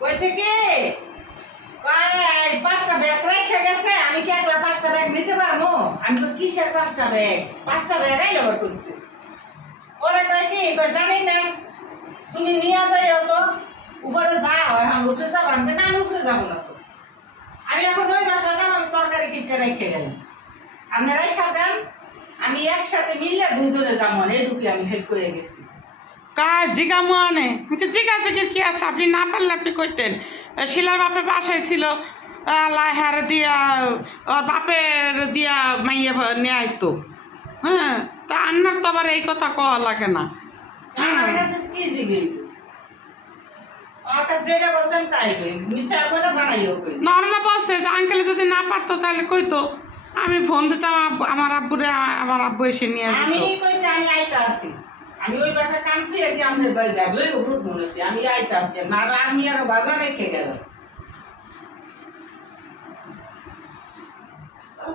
কইছে কি পাঁচটা ব্যাগ রেখে গেছে, আমি কি একলা পাঁচটা ব্যাগ নিতে পারবো? আমি তো কিসের পাঁচটা ব্যাগ আইলো করতে। ওরা কয় কি জানি না, তুমি নিয়ে যাইও তো, উপরে যাও, এখন উপরে যাবো। আমি না, আমি উপরে যাবো না তো। আমি এখন ওই বাসা যাবো, আমি তরকারি কিনতে রেখে গেলাম। আপনি রেখা দেন, আমি একসাথে মিললে দুজনে যাবো, এইটুকু আমি হেল্প করে গেছি। জিগা মনে জিগা থেকে কি আছে, আপনি না পারলে আপনি কইতেন। শিলার বাপে বাসায় ছিল, আল্লাহ হারে দিয়া ওর বাপের দিয়া মাইয়া নিয়ে আইতো। হ্যাঁ, তা আপনার তো আবার এই কথা কওয়া লাগে না। আমার কাছে কি জিজ্ঞেস যেটা বলছেন তাই কই, মিথ্যা করে বানাইও কই। নর্মা বলছে যে আঙ্কেল যদি না পারতো তাহলে কইতো, আমি ফোন দিতাম আমার আব্বুরে, আমার আব্বু এসে নিয়ে আমি যেত। কইছি আমি আইতা আছি, আমি ওই বাসা কাম থুয়ে কি আমাদের বাড়ি যাবো গ্রুপ মনে আমি আইতা আছি, না আমি আরো বাজার রেখে গেলাম।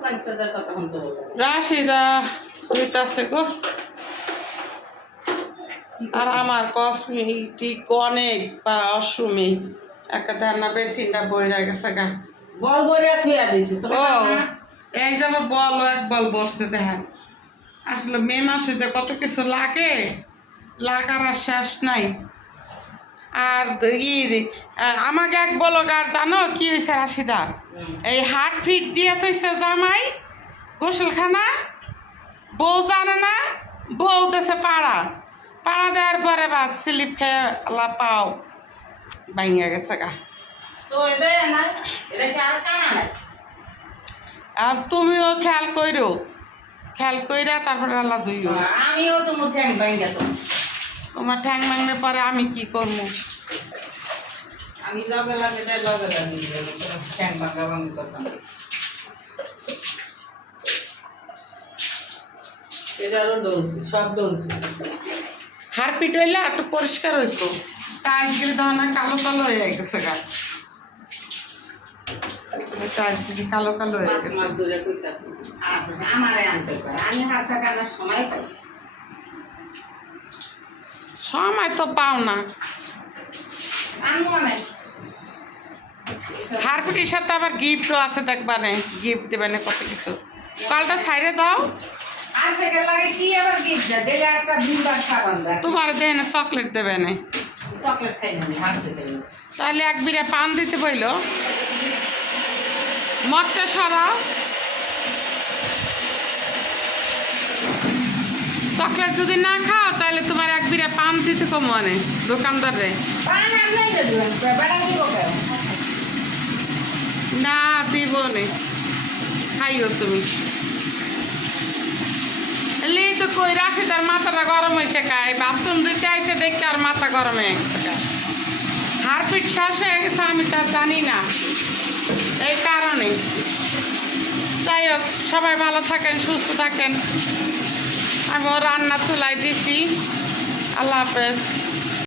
বাচ্চাদের কথা শুনতে বললাম। রাশিদা হইতাছে গো। আর আমার কসমেটিক অনেক বা অশ্রুমি একটা ধারণা বেশিটা বইরা গেছে গা। বল বইরা থুয়া দিছি ও এই যে আমার বল এক বল বসছে দেখেন। আসলে মেয়ে মানুষের যে কত কিছু লাগে, লাগার আর শেষ নাই। আর আমাকে এক বলো আর জানো কি হয়েছে রাশিদা, এই হার্ট ফিট দিয়ে থইছে জামাই গোসলখানা, বউ জানে না, বউ দেশে পাড়া দেওয়ার পরে বা স্লিপ খেয়ে পাও ভাঙিয়া গেছে গা। তো এটা না, এটা কি আর কানা নাই? আর তুমিও খেয়াল কইরা তারপরে আল্লাহ দুইও। আমিও তো মুঠে ভাঙ্গা তো, তোমার ঠ্যাং ভাঙলে পরে আমি কি করবো? আমি লগে লাগে যাই, লগে লাগে ঠ্যাং ভাঙ্গা ভাঙ্গি করতাম। এটারও ডলছি, সব ডলছি। হারপিট হইলে একটু পরিষ্কার হইতো, টাইট গেলে ধরনের কালো কালো হয়ে গেছে গা, টাইট গেলে কালো কালো হয়ে মাছ গেছে। মাছ দূরে কইতাছি, আমারে আনতে পারে, আমি হাত কাটার সময় পাই। সময় তো পাও না। আনবো না, হারপিটির সাথে আবার গিফটও আছে, দেখবানে গিফট দেবে না কত কিছু। কলটা সাইডে দাও। আর থেকে লাগে কি আবার গিফট দেয়, দিলে একটা বিন্দার সাবান দেয়। তোমার দেয় না চকলেট দেবে না, চকলেট খাই না, হাত থেকে তাহলে এক বিড়া পান দিতে বইল। মদটা সরাও, চকলেট যদি না খাও তাহলে তোমার এক বিড়া পান দিতে কমনে দোকানদার রে। পান আমরাই তো দিবেন, বেড়া দিব কেন? না দিব নে, খাইও তুমি। এলি তো কই রাশি তার মাথাটা গরম হয়েছে কাই, বাথরুম দিতে আইছে দেখে আর মাথা গরম হয়ে গেছে। হারপিট শ্বাস হয়ে গেছে, আমি তা জানি না, এই কারণে। যাই হোক, সবাই ভালো থাকেন, সুস্থ থাকেন। আমি রান্না তুলাই দিছি। আল্লাহ হাফেজ।